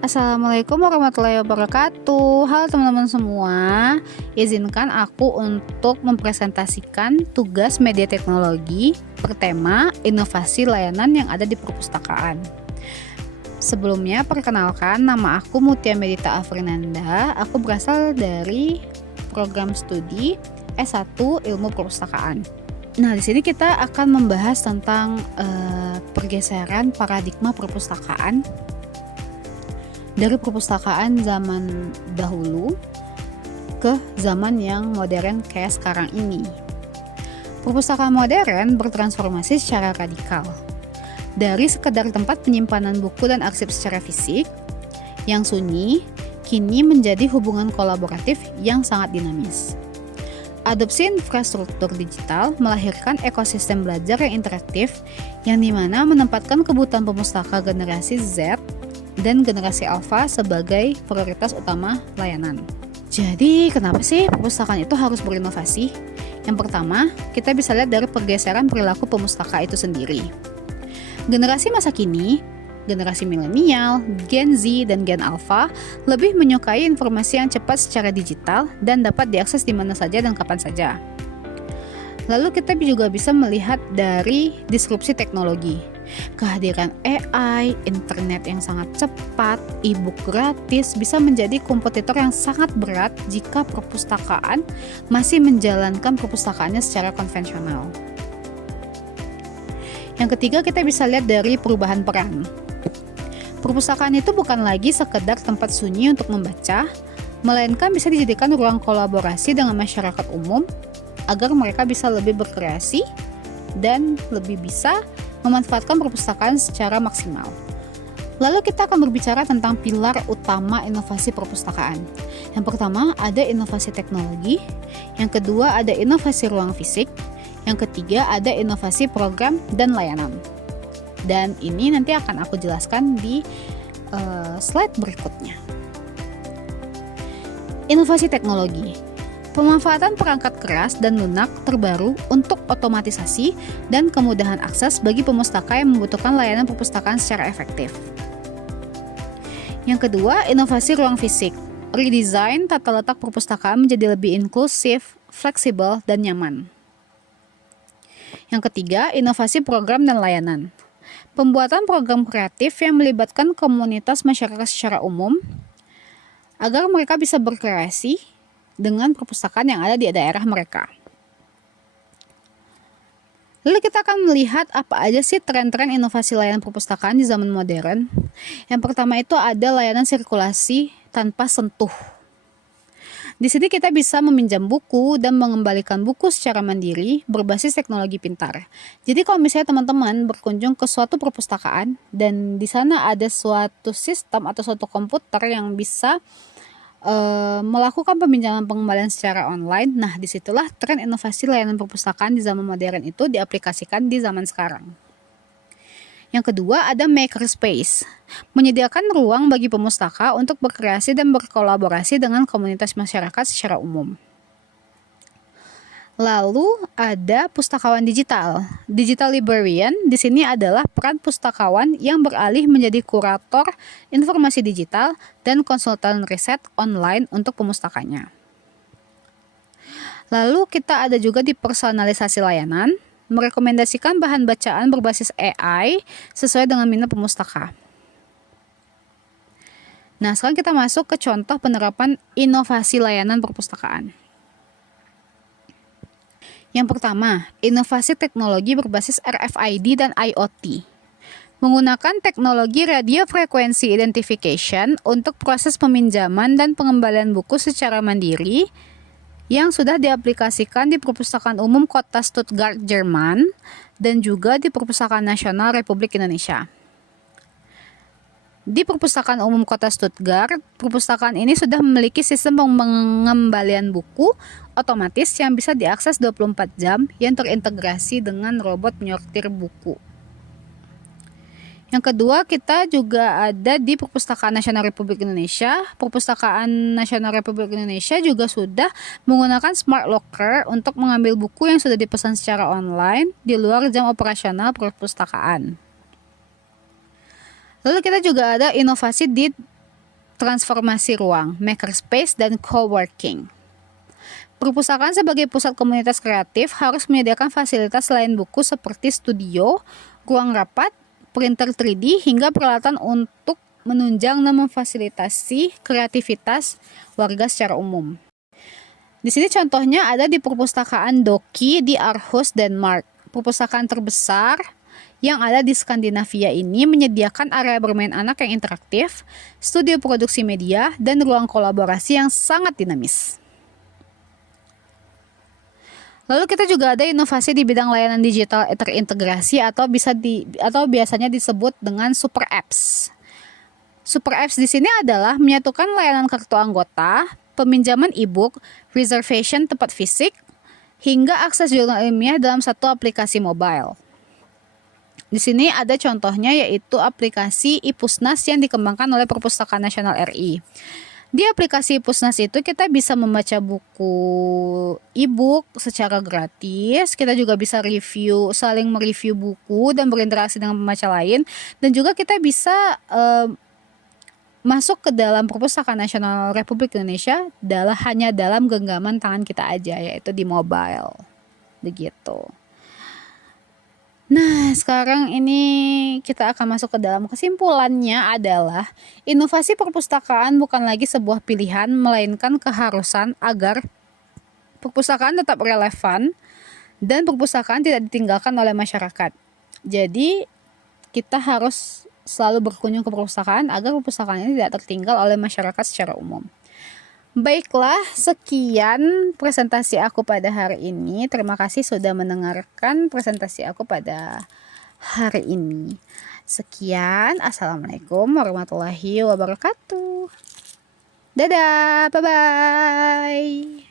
Assalamualaikum warahmatullahi wabarakatuh. Halo teman-teman semua, izinkan aku untuk mempresentasikan tugas media teknologi bertema inovasi layanan yang ada di perpustakaan. Sebelumnya, perkenalkan, nama aku Mutia Medita Afrinanda. Aku berasal dari program studi S1 Ilmu Perpustakaan. Nah, di sini kita akan membahas tentang pergeseran paradigma perpustakaan dari perpustakaan zaman dahulu ke zaman yang modern kayak sekarang ini. Perpustakaan modern bertransformasi secara radikal. Dari sekedar tempat penyimpanan buku dan arsip secara fisik yang sunyi, kini menjadi hubungan kolaboratif yang sangat dinamis. Adopsi infrastruktur digital melahirkan ekosistem belajar yang interaktif yang dimana menempatkan kebutuhan pemustaka generasi Z dan generasi Alpha sebagai prioritas utama layanan. Jadi, kenapa sih perpustakaan itu harus berinovasi? Yang pertama, kita bisa lihat dari pergeseran perilaku pemustaka itu sendiri. Generasi masa kini, generasi milenial, Gen Z, dan Gen Alpha lebih menyukai informasi yang cepat secara digital dan dapat diakses di mana saja dan kapan saja. Lalu kita juga bisa melihat dari disrupsi teknologi. Kehadiran AI, internet yang sangat cepat, e-book gratis bisa menjadi kompetitor yang sangat berat jika perpustakaan masih menjalankan perpustakaannya secara konvensional. Yang ketiga, kita bisa lihat dari perubahan peran. Perpustakaan itu bukan lagi sekedar tempat sunyi untuk membaca, melainkan bisa dijadikan ruang kolaborasi dengan masyarakat umum agar mereka bisa lebih berkreasi dan lebih bisa memanfaatkan perpustakaan secara maksimal. Lalu kita akan berbicara tentang pilar utama inovasi perpustakaan. Yang pertama ada inovasi teknologi, yang kedua ada inovasi ruang fisik, yang ketiga ada inovasi program dan layanan. Dan ini nanti akan aku jelaskan di slide berikutnya. Inovasi teknologi. Pemanfaatan perangkat keras dan lunak terbaru untuk otomatisasi dan kemudahan akses bagi pemustaka yang membutuhkan layanan perpustakaan secara efektif. Yang kedua, inovasi ruang fisik. Redesign tata letak perpustakaan menjadi lebih inklusif, fleksibel, dan nyaman. Yang ketiga, inovasi program dan layanan. Pembuatan program kreatif yang melibatkan komunitas masyarakat secara umum agar mereka bisa berkreasi dengan perpustakaan yang ada di daerah mereka. Lalu kita akan melihat apa aja sih tren-tren inovasi layanan perpustakaan di zaman modern. Yang pertama itu ada layanan sirkulasi tanpa sentuh. Di sini kita bisa meminjam buku dan mengembalikan buku secara mandiri berbasis teknologi pintar. Jadi kalau misalnya teman-teman berkunjung ke suatu perpustakaan dan di sana ada suatu sistem atau suatu komputer yang bisa melakukan peminjaman pengembalian secara online. Nah, disitulah tren inovasi layanan perpustakaan di zaman modern itu diaplikasikan di zaman sekarang. Yang kedua ada makerspace, menyediakan ruang bagi pemustaka untuk berkreasi dan berkolaborasi dengan komunitas masyarakat secara umum. Lalu ada pustakawan digital. Digital librarian di sini adalah peran pustakawan yang beralih menjadi kurator informasi digital dan konsultan riset online untuk pemustakanya. Lalu kita ada juga di personalisasi layanan, merekomendasikan bahan bacaan berbasis AI sesuai dengan minat pemustaka. Nah, sekarang kita masuk ke contoh penerapan inovasi layanan perpustakaan. Yang pertama, inovasi teknologi berbasis RFID dan IoT. Menggunakan teknologi radio frequency identification untuk proses peminjaman dan pengembalian buku secara mandiri yang sudah diaplikasikan di Perpustakaan Umum Kota Stuttgart, Jerman, dan juga di Perpustakaan Nasional Republik Indonesia. Di Perpustakaan Umum Kota Stuttgart, perpustakaan ini sudah memiliki sistem pengembalian buku otomatis yang bisa diakses 24 jam yang terintegrasi dengan robot penyortir buku. Yang kedua, kita juga ada di Perpustakaan Nasional Republik Indonesia. Perpustakaan Nasional Republik Indonesia juga sudah menggunakan smart locker untuk mengambil buku yang sudah dipesan secara online di luar jam operasional perpustakaan. Lalu kita juga ada inovasi di transformasi ruang, makerspace, dan coworking. Perpustakaan sebagai pusat komunitas kreatif harus menyediakan fasilitas selain buku seperti studio, ruang rapat, printer 3D, hingga peralatan untuk menunjang dan memfasilitasi kreativitas warga secara umum. Di sini contohnya ada di perpustakaan Doki di Aarhus, Denmark. Perpustakaan terbesar yang ada di Skandinavia ini menyediakan area bermain anak yang interaktif, studio produksi media, dan ruang kolaborasi yang sangat dinamis. Lalu kita juga ada inovasi di bidang layanan digital terintegrasi atau biasanya disebut dengan super apps. Super apps di sini adalah menyatukan layanan kartu anggota, peminjaman e-book, reservation tempat fisik, hingga akses jurnal ilmiah dalam satu aplikasi mobile. Di sini ada contohnya yaitu aplikasi iPusnas yang dikembangkan oleh Perpustakaan Nasional RI. Di aplikasi Pusnas itu kita bisa membaca buku e-book secara gratis. Kita juga bisa saling mereview buku dan berinteraksi dengan pembaca lain. Dan juga kita bisa masuk ke dalam Perpustakaan Nasional Republik Indonesia hanya dalam genggaman tangan kita aja, yaitu di mobile. Begitu. Nah, sekarang ini kita akan masuk ke dalam kesimpulannya adalah inovasi perpustakaan bukan lagi sebuah pilihan, melainkan keharusan agar perpustakaan tetap relevan dan perpustakaan tidak ditinggalkan oleh masyarakat. Jadi, kita harus selalu berkunjung ke perpustakaan agar perpustakaan ini tidak tertinggal oleh masyarakat secara umum. Baiklah, sekian presentasi aku pada hari ini. Terima kasih sudah mendengarkan presentasi aku pada hari ini. Sekian, assalamualaikum warahmatullahi wabarakatuh. Dadah, bye-bye.